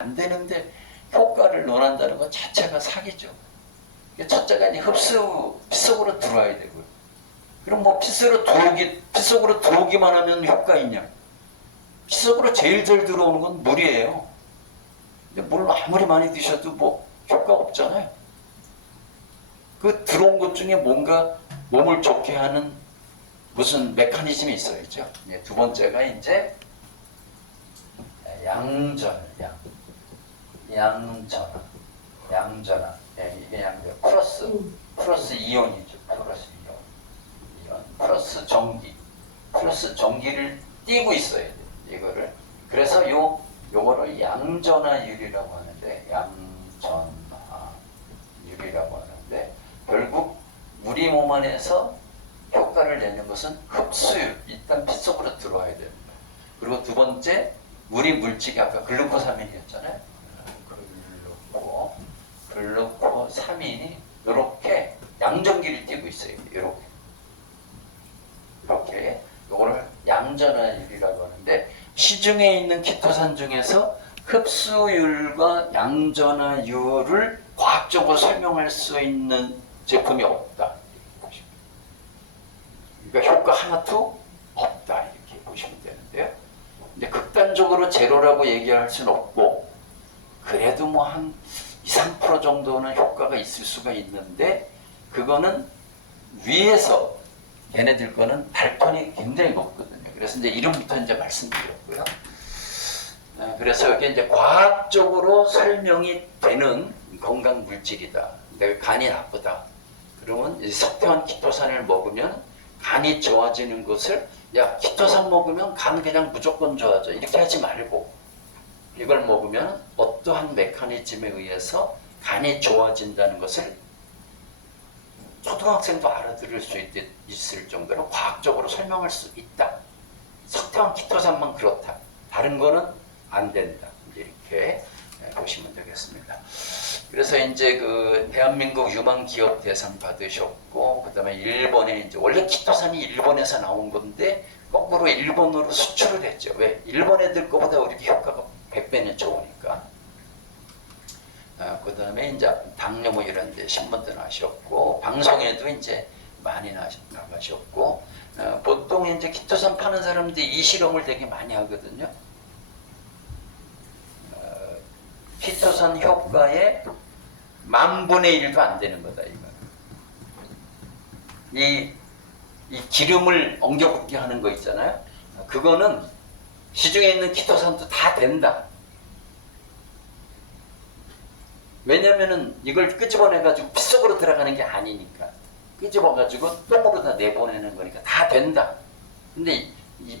안 되는데 효과를 논한다는 것 자체가 사기죠. 첫째가 이제 피 속으로 들어와야 되고요. 그럼 뭐 피 속으로 들어오기만 하면 효과 있냐? 피 속으로 제일 잘 들어오는 건 물이에요. 근데 물 아무리 많이 드셔도 뭐 효과 없잖아요. 그 들어온 것 중에 뭔가 몸을 좋게 하는 무슨 메커니즘이 있어야죠. 두 번째가 이제 양전화. 이게 양전. 플러스 이온이죠. 플러스 전기. 플러스 전기를 띄고 있어야 돼요. 이거를. 그래서 요거를 양전화율이라고 하는데, 결국 우리 몸 안에서 효과를 내는 것은 흡수율. 일단 피 속으로 들어와야 됩니다. 그리고 두 번째, 우리 물질이 아까 글루코사민이었잖아요. 글루코사민이 이렇게 양전기를 띄고 있어요. 이렇게 요거를 양전화율이라고 하는데, 시중에 있는 키토산 중에서 흡수율과 양전화율을 과학적으로 설명할 수 있는 제품이 없다. 그러니까 효과 하나도 없다. 이렇게 보시면 되는데요. 근데 극단적으로 제로라고 얘기할 수는 없고, 그래도 뭐 한 2~3% 정도는 효과가 있을 수가 있는데, 그거는 위에서 걔네들 거는 발톤이 굉장히 높거든요. 그래서 이제 이름부터 이제 말씀드렸고요. 그래서 이게 이제 과학적으로 설명이 되는 건강 물질이다. 내가 간이 나쁘다. 그러면 석태환 키토산을 먹으면 간이 좋아지는 것을, 야, 키토산 먹으면 간 그냥 무조건 좋아져. 이렇게 하지 말고, 이걸 먹으면 어떠한 메커니즘에 의해서 간이 좋아진다는 것을 초등학생도 알아들을 수 있을 정도로 과학적으로 설명할 수 있다. 석태환 키토산만 그렇다. 다른 거는 안 된다. 이렇게 보시면 되겠습니다. 그래서 이제 그 대한민국 유망 기업 대상 받으셨고, 그 다음에 일본에 이제 원래 키토산이 일본에서 나온 건데 거꾸로 일본으로 수출을 했죠. 왜? 일본 애들 거보다 우리 효과가 100배는 좋으니까. 그 다음에 이제 당뇨 뭐 이런 데 신문도 나셨고, 방송에도 이제 많이 나가셨고, 보통 이제 키토산 파는 사람들이 이 실험을 되게 많이 하거든요. 키토산 효과의 10,000분의 1도 안 되는 거다, 이거. 이 기름을 엉겨붙게 하는 거 있잖아요. 그거는 시중에 있는 키토산도 다 된다. 왜냐면은 이걸 끄집어내가지고 피 속으로 들어가는 게 아니니까. 끄집어가지고 똥으로 다 내보내는 거니까 다 된다. 근데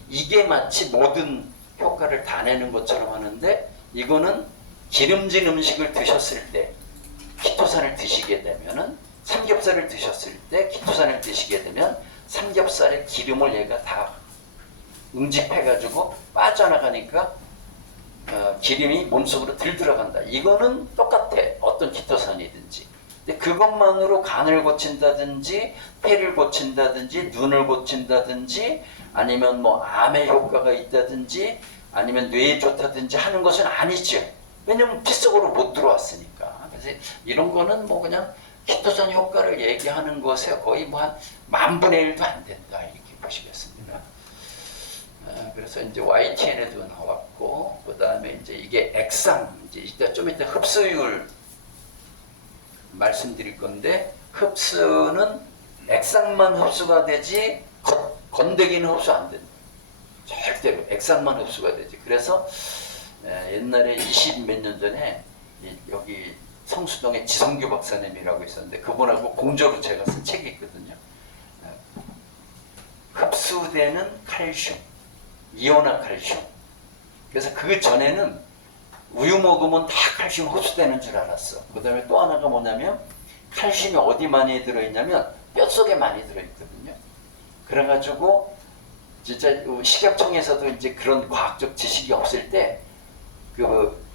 이게 마치 모든 효과를 다 내는 것처럼 하는데, 이거는 기름진 음식을 드셨을 때, 키토산을 드시게 되면은, 삼겹살을 드셨을 때 키토산을 드시게 되면 삼겹살의 기름을 얘가 다 응집해가지고 빠져나가니까 기름이 몸속으로 들 들어간다. 이거는 똑같아. 어떤 키토산이든지. 근데 그것만으로 간을 고친다든지, 폐를 고친다든지, 눈을 고친다든지, 아니면 뭐 암의 효과가 있다든지, 아니면 뇌에 좋다든지 하는 것은 아니죠. 왜냐면 피 속으로 못 들어왔으니까. 그래서 이런 거는 뭐 그냥 키토산 효과를 얘기하는 것에 거의 뭐 한 10,000분의 1도 안 된다. 이렇게 보시겠습니다. 그래서 이제 YTN에도 나왔고, 그 다음에 이제 이게 액상, 이제 좀 이따 흡수율 말씀드릴 건데, 흡수는 액상만 흡수가 되지, 건더기는 흡수 안 된다. 절대로 액상만 흡수가 되지. 그래서 옛날에 20몇 년 전에 여기 성수동에 지성규 박사님이라고 있었는데, 그분하고 공조로 제가 쓴 책이 있거든요. 흡수되는 칼슘, 이온화 칼슘. 그래서 그 전에는 우유 먹으면 다 칼슘 흡수되는 줄 알았어. 그 다음에 또 하나가 뭐냐면, 칼슘이 어디 많이 들어있냐면 뼛속에 많이 들어있거든요. 그래가지고 진짜 식약청에서도 이제 그런 과학적 지식이 없을 때, 그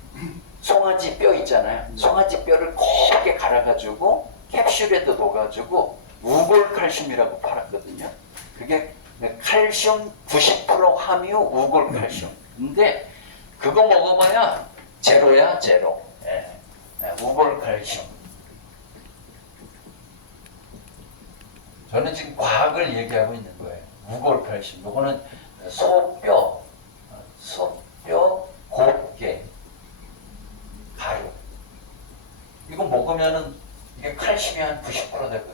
송아지 뼈 있잖아요. 송아지 뼈를 곱게 갈아가지고 캡슐에도 넣어가지고 우골칼슘이라고 팔았거든요. 그게 칼슘 90% 함유 우골칼슘. 근데 그거 먹어봐야 제로야 제로. 우골칼슘. 저는 지금 과학을 얘기하고 있는 거예요. 우골칼슘. 이거는 소뼈, 곱게, 가루. 이거 먹으면은 이게 칼슘이 한 90% 되거든요.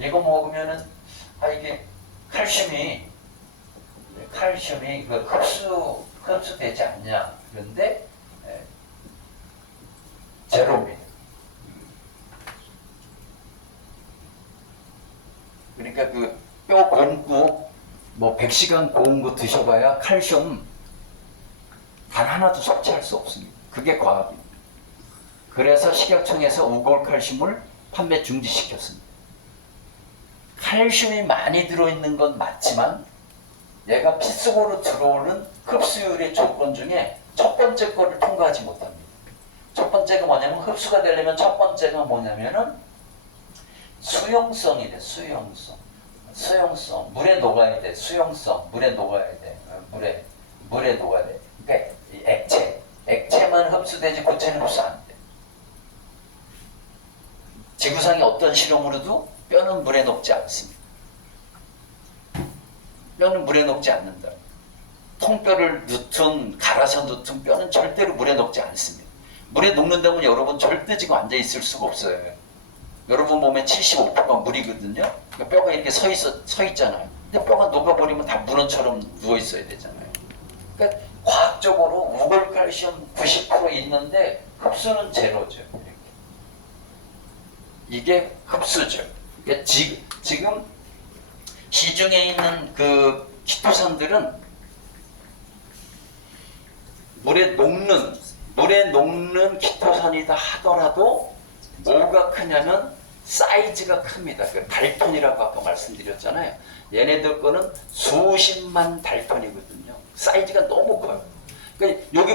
이거 먹으면은 이게 칼슘이 그 흡수되지 않냐. 그런데 제로입니다. 그러니까 그 뼈 공구, 뭐 100시간 고운 거 드셔봐야 칼슘 단 하나도 섭취할 수 없습니다. 그게 과학입니다. 그래서 식약청에서 우골칼슘을 판매 중지시켰습니다. 칼슘이 많이 들어있는 건 맞지만 얘가 피 속으로 들어오는 흡수율의 조건 중에 첫 번째 거를 통과하지 못합니다. 첫 번째가 뭐냐면 흡수가 되려면 첫 번째가 뭐냐면은 수용성이 돼. 수용성. 물에 녹아야 돼. 수용성. 물에 녹아야 돼. 물에 녹아야 돼. 그러니까 액체만 흡수되지 고체는 흡수 안 돼. 지구상의 어떤 실험으로도 뼈는 물에 녹지 않습니다. 뼈는 물에 녹지 않는다. 통뼈를 넣든 갈아서 넣든 뼈는 절대로 물에 녹지 않습니다. 물에 녹는다면 여러분 절대 지금 앉아 있을 수가 없어요. 여러분 몸에 75%가 물이거든요. 그러니까 뼈가 이렇게 서 있잖아요. 근데 뼈가 녹아버리면 다 문어처럼 누워 있어야 되잖아요. 그러니까 과학적으로 우골칼슘 90% 있는데 흡수는 제로죠. 이게 흡수죠. 그러니까 지금 시중에 있는 그 키토산들은 물에 녹는 키토산이다 하더라도 뭐가 크냐면 사이즈가 큽니다. 그 달톤이라고 아까 말씀드렸잖아요. 얘네들 거는 수십만 달톤이거든요. 사이즈가 너무 커요. 그러니까 여기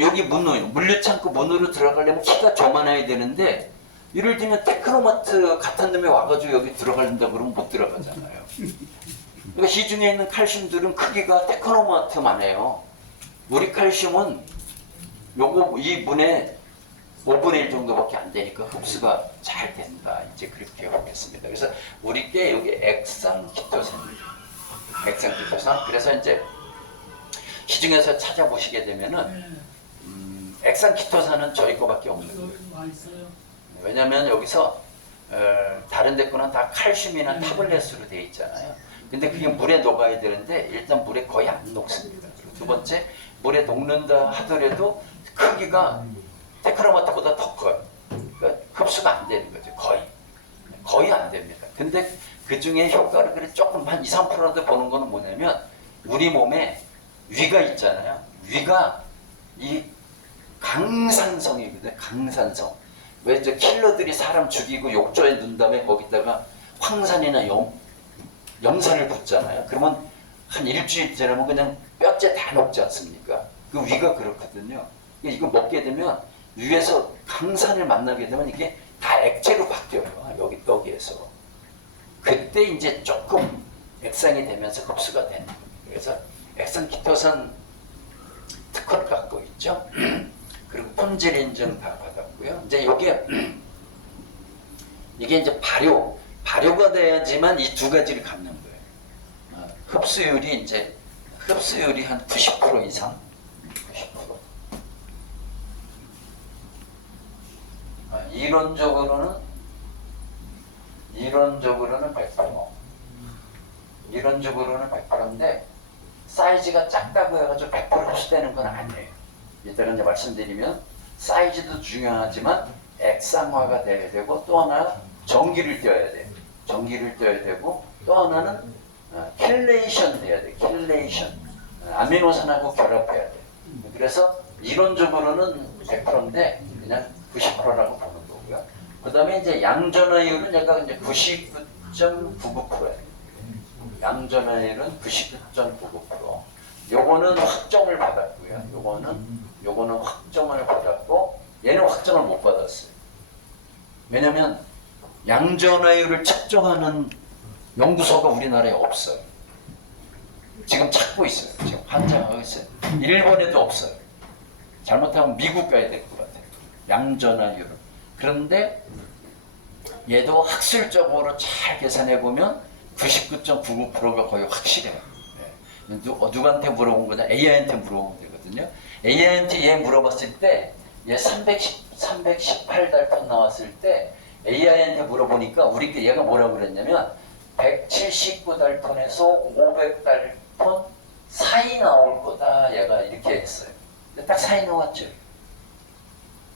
여기 물류창고 문으로 들어가려면 키가 저만해야 되는데 예를 들면 테크노마트 같은 놈에 와가지고 여기 들어가려다 그러면 못 들어가잖아요. 그러니까 시중에 있는 칼슘들은 크기가 테크노마트만 해요. 우리 칼슘은 이 문에 5분의 1 정도밖에 안 되니까 흡수가 잘 된다. 이제 그렇게 보겠습니다. 그래서 우리 게 여기 액상키토산입니다. 액상키토산. 그래서 이제 시중에서 찾아보시게 되면은 액상키토산은 저희 거밖에 없는 거예요. 왜냐면 여기서 다른 데 거는 다 칼슘이나 타블렛으로 되어 있잖아요. 근데 그게 물에 녹아야 되는데 일단 물에 거의 안 녹습니다. 그리고 두 번째, 물에 녹는다 하더라도 크기가 테크노마트보다 더 커요. 그러니까 흡수가 안 되는 거죠. 거의 안 됩니다. 근데 그 중에 효과를 그래 조금 한 2, 3%라도 보는 거는 뭐냐면 우리 몸에 위가 있잖아요. 위가 이 강산성이거든요. 강산성. 왜 저 킬러들이 사람 죽이고 욕조에 넣은 다음에 거기다가 황산이나 염산을 붓잖아요. 그러면 한 일주일 지나면 그냥 뼈째 다 녹지 않습니까? 그 위가 그렇거든요. 이거 먹게 되면 위에서 강산을 만나게 되면 이게 다 액체로 바뀌어요. 여기에서. 그때 이제 조금 액상이 되면서 흡수가 되는 거예요. 그래서 액상키토산 특허를 갖고 있죠. 그리고 품질 인증 다 받았고요. 이제 이게 이제 발효가 돼야지만 이 두 가지를 갖는 거예요. 흡수율이 한 90% 이상. 90%. 이론적으로는 100%. 이론적으로는 100%인데 사이즈가 작다고 해가지고 100% 흡수되는 건 아니에요. 이따가 이제 말씀드리면 사이즈도 중요하지만 액상화가 돼야 되고 또 하나 전기를 띄어야 돼요. 전기를 띄어야 되고 또 하나는 킬레이션 돼야 돼요. 킬레이션. 아미노산하고 결합해야 돼요. 그래서 이론적으로는 100%인데 그냥 90%라고 보는 거고요. 그 다음에 이제 양전화율은 얘가 이제 99.99%예요. 양전화율은 99.99%. 요거는 확정을 받았고요. 요거는 확정을 받았고 얘는 확정을 못 받았어요. 왜냐면 양전화율을 측정하는 연구소가 우리나라에 없어요. 지금 찾고 있어요. 지금 환장하고 있어요. 일본에도 없어요. 잘못하면 미국 가야 될 것 같아요. 양전화율. 그런데 얘도 학술적으로 잘 계산해 보면 99.99%가 거의 확실해요. 네. 누구한테 물어본 거냐? AI한테 물어보면 되거든요. AI한테 얘 물어봤을 때, 얘 318달턴 나왔을 때 AI한테 물어보니까 얘가 뭐라고 그랬냐면 179달턴에서 500달턴 사이 나올 거다. 얘가 이렇게 했어요. 딱 사이 나왔죠.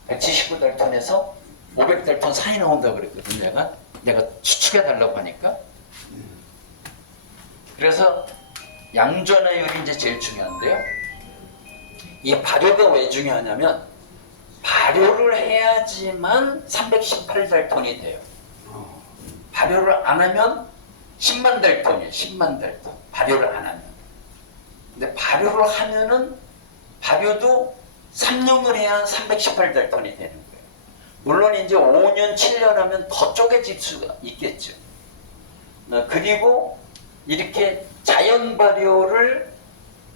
179달턴에서 500달턴 사이 나온다고 그랬거든요. 내가 추측해 달라고 하니까. 그래서 양전화율이 이제 제일 중요한데요. 이 발효가 왜 중요하냐면 발효를 해야지만 318달턴이 돼요. 발효를 안 하면 10만 달턴이에요. 10만 달턴. 발효를 안 하면. 근데 발효를 하면은 발효도 3년을 해야 318달턴이 되는 거예요. 물론 이제 5년, 7년 하면 더 쪼개질 수가 있겠죠. 그리고 이렇게 자연 발효를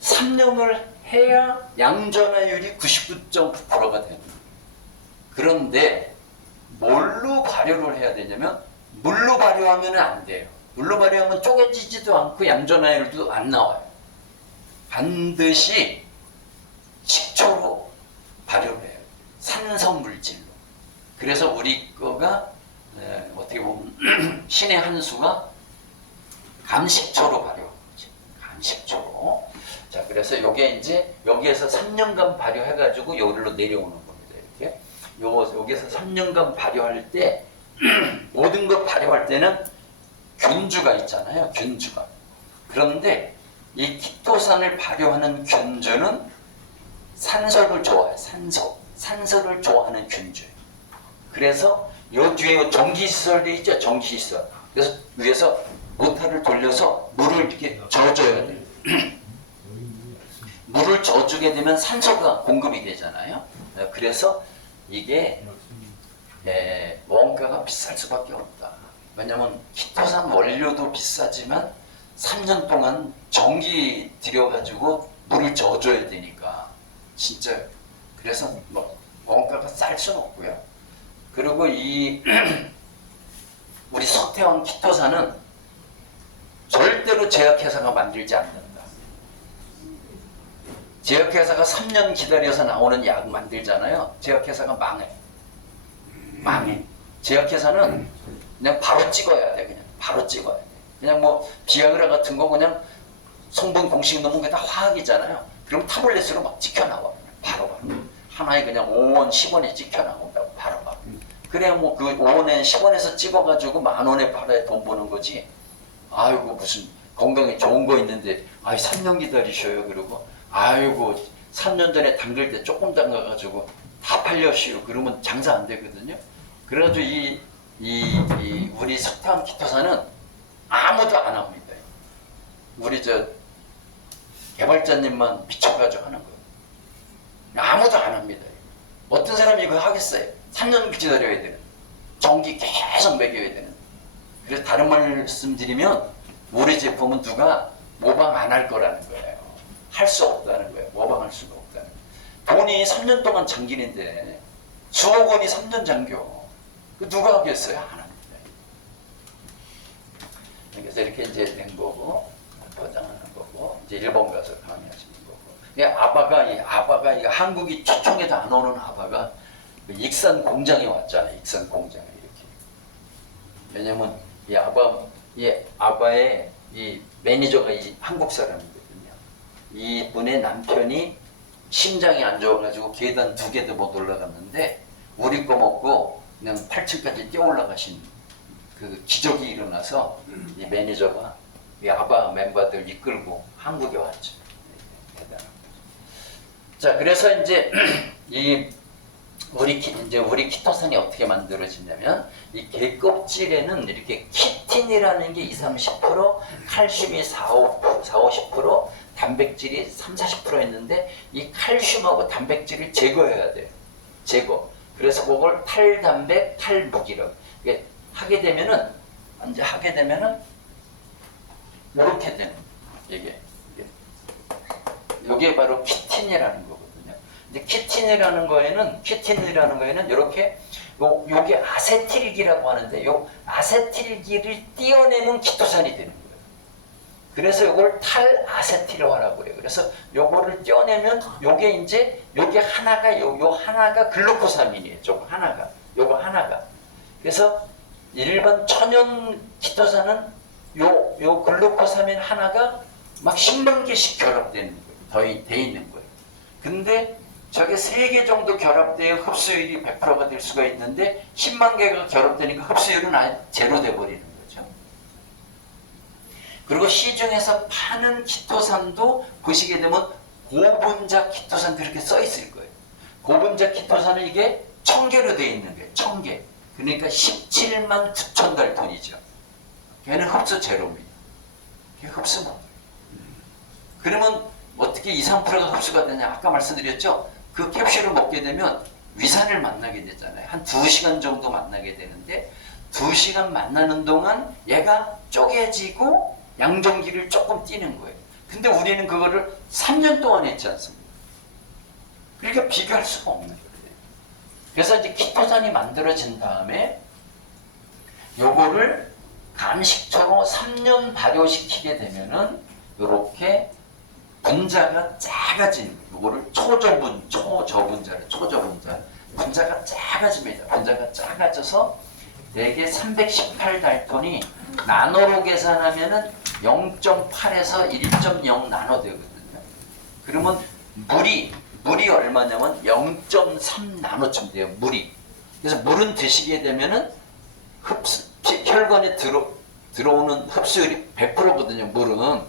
3년을 해야 양전화율이 99.9%가 되는 거예요. 그런데 뭘로 발효를 해야 되냐면 물로 발효하면 안 돼요. 물로 발효하면 쪼개지지도 않고 양전화율도 안 나와요. 반드시 식초로 발효를 해요. 산성물질로. 그래서 우리 거가 어떻게 보면 신의 한 수가 감식초로 발효한 거죠. 감식초로. 자, 그래서 요게 이제 여기에서 3년간 발효해가지고 여기로 내려오는 겁니다. 이렇게. 여기서 3년간 발효할 때 모든 것 발효할 때는 균주가 있잖아요. 균주가. 그런데 이 키토산을 발효하는 균주는 산소를 좋아해요. 산소를 좋아하는 균주예요. 그래서 요 뒤에 전기시설이 있죠. 전기시설. 그래서 위에서 모터를 돌려서 물을 이렇게 져줘야 돼요. 물을 져주게 되면 산소가 공급이 되잖아요. 그래서 이게 원가가 비쌀 수밖에 없다. 왜냐면 키토산 원료도 비싸지만 3년 동안 전기 들여가지고 물을 져줘야 되니까 진짜 그래서 뭐 원가가 쌀 수는 없고요. 그리고 이 우리 서태원 키토산은 절대로 제약회사가 만들지 않는다. 제약회사가 3년 기다려서 나오는 약 만들잖아요. 제약회사가 망해. 제약회사는 그냥 바로 찍어야 돼. 그냥 바로 찍어야 돼. 그냥 뭐 비아그라 같은 거 그냥 성분 공식 넣으면 그게 다 화학이잖아요. 그럼 타블렛으로 막 찍혀 나와. 바로. 하나에 그냥 5원, 10원에 찍혀 나온다고 바로. 그래야 뭐 그 5원에 10원에서 찍어가지고 10,000원에 팔아야 돈 버는 거지. 아이고 무슨 건강에 좋은 거 있는데 3년 기다리셔요. 그러고 아이고 3년 전에 담글 때 조금 담가가지고 다 팔려시오. 그러면 장사 안 되거든요. 그래가지고 우리 석탄 키토산은 아무도 안 합니다. 우리 개발자님만 미쳐가지고 하는 거예요. 아무도 안 합니다. 어떤 사람이 이거 하겠어요? 3년 기다려야 되는. 전기 계속 매겨야 되는. 그래서 다른 말씀 드리면 우리 제품은 누가 모방 안 할 거라는 거예요. 할 수 없다는 거예요. 모방할 수가 없다는 거예요. 돈이 3년 동안 잠기는데 수억 원이 3년 잠겨. 누가 하겠어요? 안 합니다. 그래서 이렇게 이제 된 거고, 포장하는 거고, 이제 일본 가서 강의하시는 거고. 아바가 한국이 초청해도 안 오는 아바가 익산 공장에 왔잖아요. 익산 공장에 이렇게. 왜냐면 이 아바의 이 매니저가 한국 사람이거든요. 이분의 남편이 심장이 안 좋아가지고 계단 2개도 못 올라갔는데 우리 거 먹고 그냥 8층까지 뛰어 올라가신 그 기적이 일어나서 이 매니저가 이 아바 멤버들 이끌고 한국에 왔죠. 대단한 거죠. 자, 그래서 이제 우리 키토산이 어떻게 만들어지냐면 이 개껍질에는 이렇게 키틴이라는 게 20-30%, 칼슘이 40-50%, 단백질이 30-40% 있는데 이 칼슘하고 단백질을 제거해야 돼요. 제거. 그래서 그걸 탈단백, 탈무기력. 이게 하게 되면은 이렇게 되는 이게 바로 키틴이라는 거거든요. 근데 키틴이라는 거에는 이렇게 요게 아세틸기라고 하는데 요 아세틸기를 띄어내는 키토산이 되는 거예요. 그래서 요걸 탈아세틸화라고 해요. 그래서 요거를 띄어내면 요게 하나가 요 하나가 글루코사민이에요. 요거 하나가. 그래서 일반 천연 키토산은 요 글루코사민 하나가 막 10만 개씩 결합되는 거예요. 돼 있는 거예요. 근데 저게 3개 정도 결합되어 흡수율이 100%가 될 수가 있는데 10만 개가 결합되니까 흡수율은 아예 제로 돼버리는 거죠. 그리고 시중에서 파는 키토산도 보시게 되면 고분자 키토산 그렇게 써 있을 거예요. 고분자 키토산은 이게 1000개로 되어 있는 거예요. 1000개. 그러니까 17만 9천 달톤이죠. 걔는 흡수 제로입니다. 걔 흡수 못. 그러면 어떻게 2, 3%가 흡수가 되냐? 아까 말씀드렸죠? 그 캡슐을 먹게 되면 위산을 만나게 되잖아요. 한 2시간 정도 만나게 되는데 2시간 만나는 동안 얘가 쪼개지고 양전기를 조금 띄는 거예요. 근데 우리는 그거를 3년 동안 했지 않습니까? 그러니까 비교할 수가 없는 거예요. 그래서 이제 키토산이 만들어진 다음에 요거를 감식초로 3년 발효시키게 되면은 요렇게 분자가 작아지는 거예요. 요거를 초저분자. 분자가 작아집니다. 분자가 작아져서 대개 318달톤이 나노로 계산하면은 0.8에서 1.0 나노 되거든요. 그러면 물이 얼마냐면 0.3 나노쯤 돼요. 물이. 그래서 물은 드시게 되면은 혈관에 들어오는 흡수율이 100%거든요. 물은.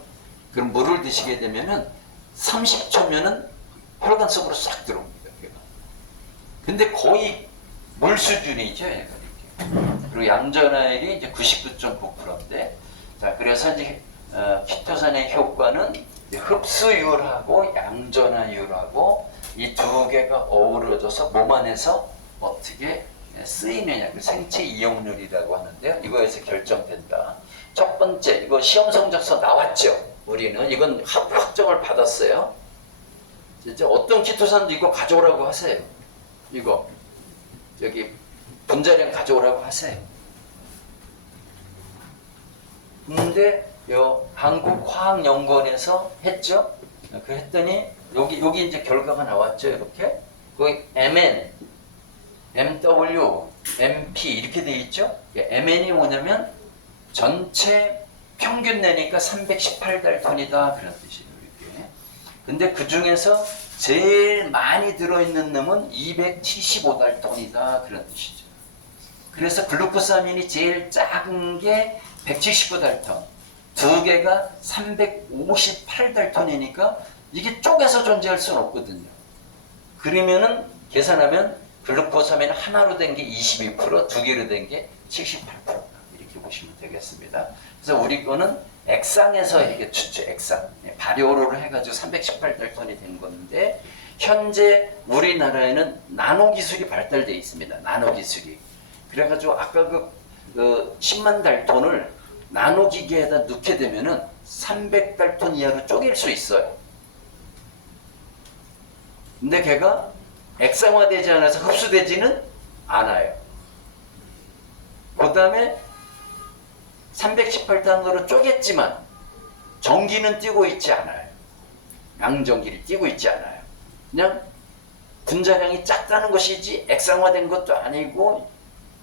그럼 물을 드시게 되면은 30초면은 혈관 속으로 싹 들어옵니다. 근데 거의 물 수준이죠. 얘가 이렇게. 그리고 양전화율이 이제 99.9%인데, 자, 그래서 이제 키토산의 효과는 흡수율하고 양전화율하고 이 두 개가 어우러져서 몸 안에서 어떻게 쓰이느냐, 그 생체 이용률이라고 하는데요. 이거에서 결정된다. 첫 번째, 이거 시험 성적서 나왔죠. 우리는 이건 확정을 받았어요. 진짜 어떤 키토산도 이거 가져오라고 하세요. 이거 여기 분자량 가져오라고 하세요. 근데 요 한국화학연구원에서 했죠. 그 했더니 여기 이제 결과가 나왔죠. 이렇게 거기 MN, MW, MP 이렇게 돼 있죠. MN이 뭐냐면 전체 평균 내니까 318달톤이다 그런 뜻이에요. 이렇게. 근데 그 중에서 제일 많이 들어있는 놈은 275달톤이다 그런 뜻이죠. 그래서 글루코사민이 제일 작은 게 179달톤, 두 개가 358달톤이니까 이게 쪼개서 존재할 수는 없거든요. 그러면은 계산하면 글루코사민 하나로 된 게 22%, 두 개로 된 게 78% 이렇게 보시면 되겠습니다. 그래서 우리 거는 액상에서 이렇게 액상 발효를 해가지고 318달톤이 된 건데 현재 우리나라에는 나노 기술이 발달되어 있습니다. 나노 기술이. 그래가지고 아까 그 10만 달톤을 나노 기계에다 넣게 되면은 300달톤 이하로 쪼갤 수 있어요. 근데 걔가 액상화되지 않아서 흡수되지는 않아요. 그 다음에 318단으로 쪼갰지만 전기는 띄고 있지 않아요. 양전기를 띄고 있지 않아요. 그냥 분자량이 작다는 것이지 액상화된 것도 아니고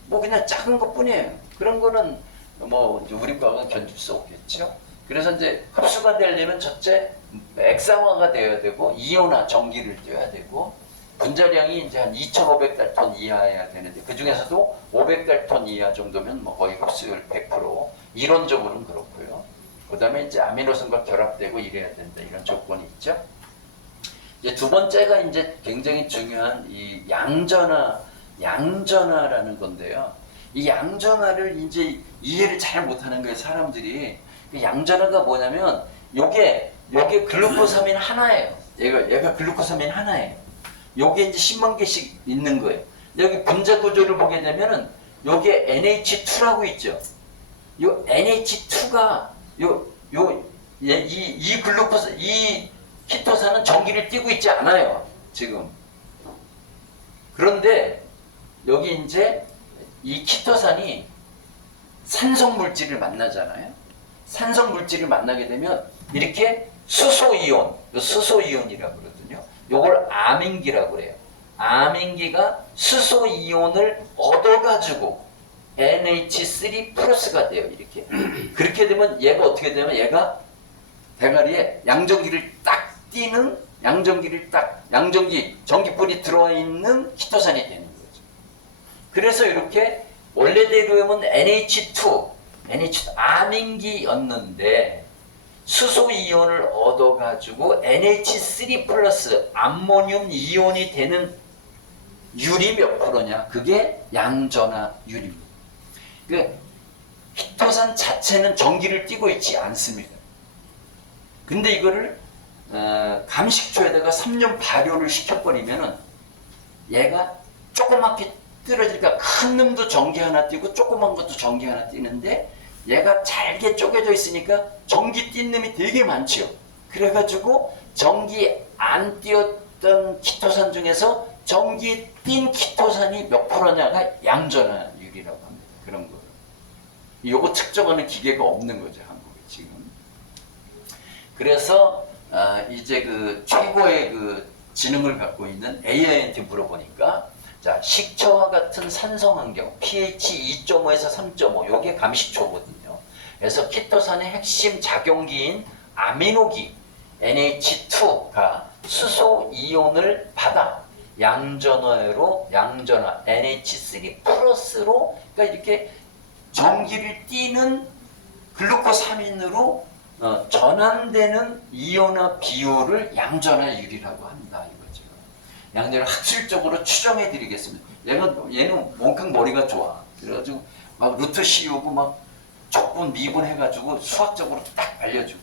뭐 그냥 작은 것 뿐이에요. 그런 거는 뭐 우리 과학은 견딜 수 없겠죠. 그래서 이제 흡수가 되려면 첫째 액상화가 되어야 되고 이온화 전기를 띄워야 되고 분자량이 이제 한 2,500달톤 이하여야 되는데 그 중에서도 500달톤 이하 정도면 뭐 거의 흡수율 100%. 이론적으로는 그렇고요. 그 다음에 이제 아미노산과 결합되고 이래야 된다. 이런 조건이 있죠. 이제 두 번째가 이제 굉장히 중요한 이 양전화라는 건데요. 이 양전화를 이제 이해를 잘 못하는 거예요, 사람들이. 양전화가 뭐냐면 요게 글루코사민 하나예요. 얘가 글루코사민 하나예요. 요게 이제 10만 개씩 있는 거예요. 여기 분자 구조를 보게 되면은 요게 NH2라고 있죠. 요 NH2가 이 키토산은 전기를 띄고 있지 않아요. 지금 그런데 여기 이제 이 키토산이 산성 물질을 만나잖아요. 산성 물질을 만나게 되면 이렇게 수소이온, 수소이온이라고 그러거든요. 요걸 아민기라고 그래요. 아민기가 수소이온을 얻어가지고 NH3 플러스가 돼요. 이렇게. 그렇게 되면 얘가 어떻게 되면 얘가 대가리에 양전기를 딱 띄는 양전기 전기불이 들어와 있는 키토산이 되는 거죠. 그래서 이렇게 원래대로면 NH2 아민기였는데 수소이온을 얻어가지고 NH3 플러스 암모늄 이온이 되는 율이 몇 프로냐? 그게 양전화율입니다. 그 키토산 자체는 전기를 띠고 있지 않습니다. 근데 이거를 감식초에다가 3년 발효를 시켜버리면은 얘가 조그맣게 떨어지니까 큰 놈도 전기 하나 띄고 조그만 것도 전기 하나 띄는데 얘가 잘게 쪼개져 있으니까 전기 띈 놈이 되게 많죠. 그래가지고 전기 안 띄었던 키토산 중에서 전기 띈 키토산이 몇 프로냐가 양전화율이라고 합니다. 그런 거를. 요거 측정하는 기계가 없는 거죠, 한국에 지금. 그래서 이제 그 최고의 그 지능을 갖고 있는 AI한테 물어보니까 자, 식초와 같은 산성 환경 pH 2.5에서 3.5 요게 감식초거든요. 그래서 키토산의 핵심 작용기인 아미노기 NH2가 수소 이온을 받아 양전화 NH3 플러스로 그러니까 이렇게 전기를 띠는 글루코사민으로 전환되는 이온화 비율을 양전화율이라고 한다 이거죠. 양전을 학술적으로 추정해 드리겠습니다. 얘는 몽땅 머리가 좋아. 그래가지고 막 루트 씌우고 막 적분 미분 해가지고 수학적으로 딱 알려주고.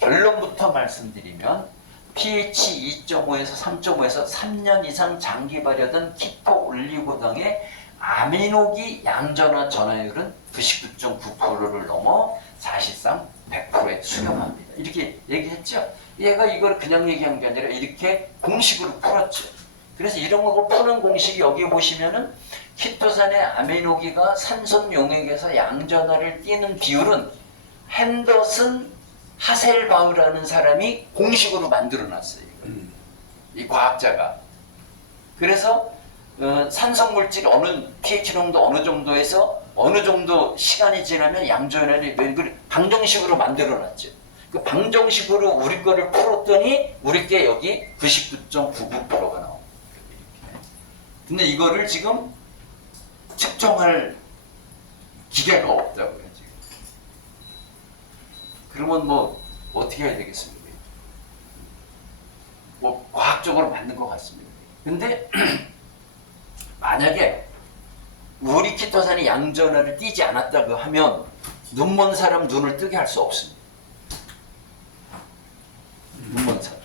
결론부터 말씀드리면 pH 2.5에서 3.5에서 3년 이상 장기 발효된 키토 올리고당의 아미노기 양전화 전화율은 99.9%를 넘어 사실상 100%에 수렴합니다. 이렇게 얘기했죠. 얘가 이걸 그냥 얘기한 게 아니라 이렇게 공식으로 풀었죠. 그래서 이런 거 푸는 공식이 여기 보시면은 키토산의 아미노기가 산성 용액에서 양전화를 띠는 비율은 핸더슨 하셀바우라는 사람이 공식으로 만들어 놨어요. 이 과학자가. 그래서 산성 물질 어느 pH 농도 어느 정도에서 어느 정도 시간이 지나면 양전화를 방정식으로 만들어 놨죠. 그 방정식으로 우리 거를 풀었더니 우리 게 여기 99.99%가 나옵니다. 근데 이거를 지금 측정할 기계가 없다고요, 지금. 그러면 뭐 어떻게 해야 되겠습니까? 뭐 과학적으로 맞는 것 같습니다. 근데 만약에 우리 키토산이 양전화를 띄지 않았다고 하면 눈먼 사람 눈을 뜨게 할 수 없습니다. 눈먼 사람.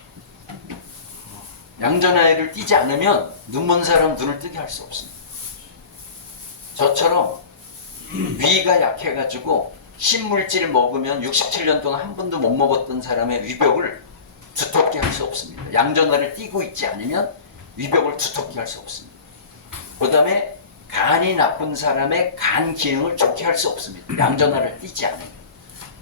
양전화를 띄지 않으면 눈먼 사람 눈을 뜨게 할 수 없습니다. 저처럼 위가 약해가지고 신물질을 먹으면 67년 동안 한 번도 못 먹었던 사람의 위벽을 두텁게 할 수 없습니다. 양전화를 띄고 있지 않으면 위벽을 두텁게 할 수 없습니다. 그 다음에 간이 나쁜 사람의 간 기능을 좋게 할 수 없습니다. 양전화를 띄지 않으면.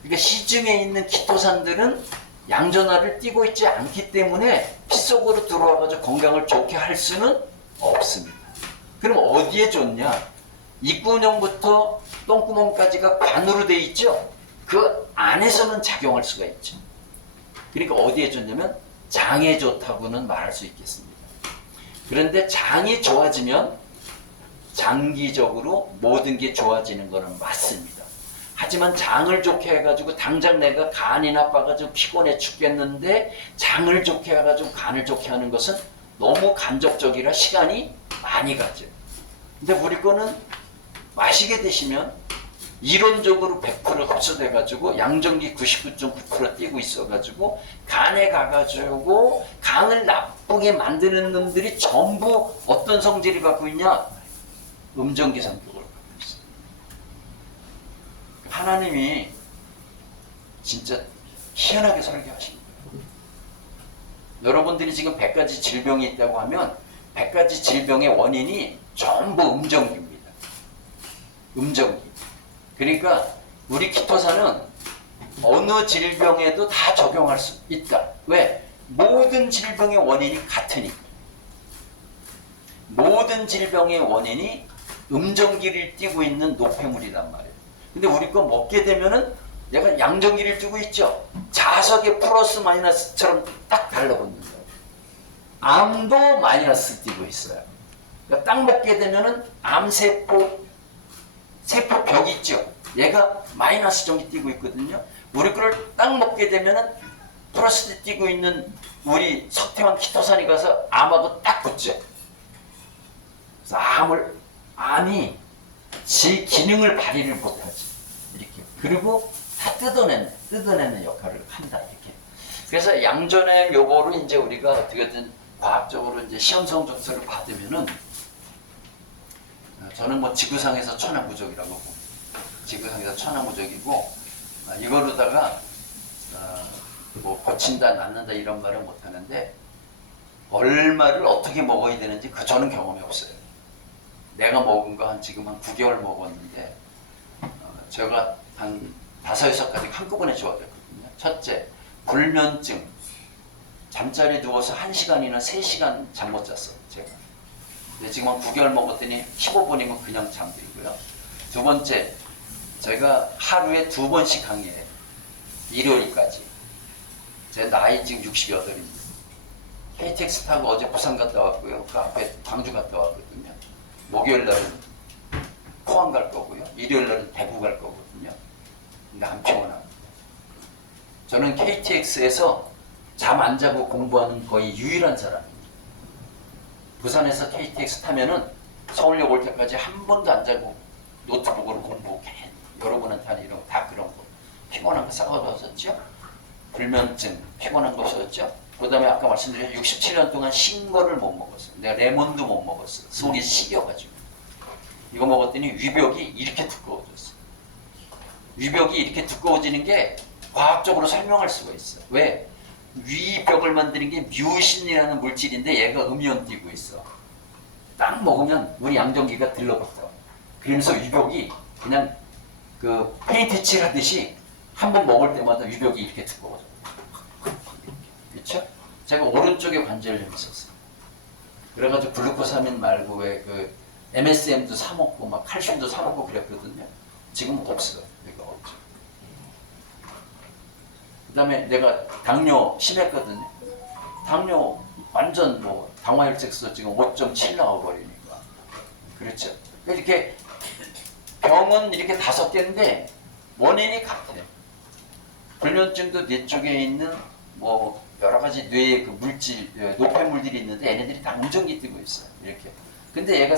그러니까 시중에 있는 키토산들은 양전화를 띄고 있지 않기 때문에 피 속으로 들어와가지고 건강을 좋게 할 수는 없습니다. 그럼 어디에 좋냐? 입구녕부터 똥구멍까지가 관으로 돼 있죠? 그 안에서는 작용할 수가 있죠. 그러니까 어디에 좋냐면 장에 좋다고는 말할 수 있겠습니다. 그런데 장이 좋아지면 장기적으로 모든 게 좋아지는 것은 맞습니다. 하지만 장을 좋게 해가지고 당장 내가 간이 나빠가지고 피곤해 죽겠는데 장을 좋게 해가지고 간을 좋게 하는 것은 너무 간접적이라 시간이 많이 가죠. 근데 우리 거는 마시게 되시면 이론적으로 100% 흡수돼가지고 양전기 99.9% 띄고 있어가지고 간에 가가지고 간을 나쁘게 만드는 놈들이 전부 어떤 성질을 갖고 있냐? 음전기 성격을 갖고 있어요. 하나님이 진짜 희한하게 설계하십니다. 여러분들이 지금 100가지 질병이 있다고 하면 100가지 질병의 원인이 전부 음정기입니다. 음정기. 그러니까 우리 키토산은 어느 질병에도 다 적용할 수 있다. 왜? 모든 질병의 원인이 같으니까. 모든 질병의 원인이 음정기를 띠고 있는 노폐물이란 말이에요. 근데 우리 거 먹게 되면은 얘가 양정기를 띠고 있죠. 자석의 플러스 마이너스처럼 딱 달라붙는 거예요. 암도 마이너스 띠고 있어요. 그러니까 딱 먹게 되면은 암세포 세포벽 있죠. 얘가 마이너스 전기 띠고 있거든요. 우리 거를 딱 먹게 되면은 플러스 띠고 있는 우리 석태환 키토산이 가서 암하고 딱 붙죠. 그래서 암이 지 기능을 발휘를 못하지. 이렇게. 그리고 다 뜯어내는 역할을 한다. 이렇게. 그래서 양전의 묘보를 이제 우리가 어떻게든 과학적으로 이제 시험 성적서를 받으면은 저는 뭐 지구상에서 천하무적이라고 봅니다. 지구상에서 천하무적이고 이거로다가 뭐 고친다 낫는다 이런 말은 못하는데 얼마를 어떻게 먹어야 되는지 저는 경험이 없어요. 내가 먹은 거 지금 한 9개월 먹었는데 제가 한 5, 6가지 한꺼번에 좋아졌거든요. 첫째, 불면증. 잠자리에 누워서 1시간이나 3시간 잠 못 잤어요. 제가. 근데 지금 한 9개월 먹었더니 15분이면 그냥 잠들고요. 두 번째, 제가 하루에 2번씩 강의해요. 일요일까지. 제 나이 지금 68입니다. KTX 타고 어제 부산 갔다 왔고요. 그 앞에 광주 갔다 왔거든요. 목요일 날은 포항 갈 거고요. 일요일 날은 대구 갈 거거든요. 근데 안 피곤합니다. 저는 KTX에서 잠 안 자고 공부하는 거의 유일한 사람입니다. 부산에서 KTX 타면은 서울역 올 때까지 한 번도 안 자고 노트북으로 공부해. 여러분한테 하는 이런 거 다 그런 거. 피곤한 거 싸워봤었죠? 불면증, 피곤한 거 없었죠? 그 다음에 아까 말씀드린 67년 동안 신 거를 못 먹었어요. 내가 레몬도 못 먹었어요. 손이 시려가지고. 이거 먹었더니 위벽이 이렇게 두꺼워졌어요. 위벽이 이렇게 두꺼워지는 게 과학적으로 설명할 수가 있어요. 왜? 위벽을 만드는 게 뮤신이라는 물질인데 얘가 음이온 띄고 있어. 딱 먹으면 우리 양정기가 들러붙어. 그러면서 위벽이 그냥 그 페인트 칠하듯이 한 번 먹을 때마다 위벽이 이렇게 두꺼워져. 그렇죠? 제가 오른쪽에 관절염이 있었어요. 그래가지고 글루코사민 말고 왜 그 MSM도 사 먹고 막 칼슘도 사 먹고 그랬거든요. 지금 없어요. 이거 없죠. 그다음에 내가 당뇨 심했거든요. 당뇨 완전 뭐 당화혈색소 지금 5.7 나와버리니까. 그렇죠? 이렇게 병은 이렇게 5개인데 원인이 같아요. 불면증도 뇌 쪽에 있는 뭐 여러 가지 뇌의 그 물질, 노폐물들이 있는데 얘네들이 다 음정기 뜨고 있어요. 이렇게. 근데 얘가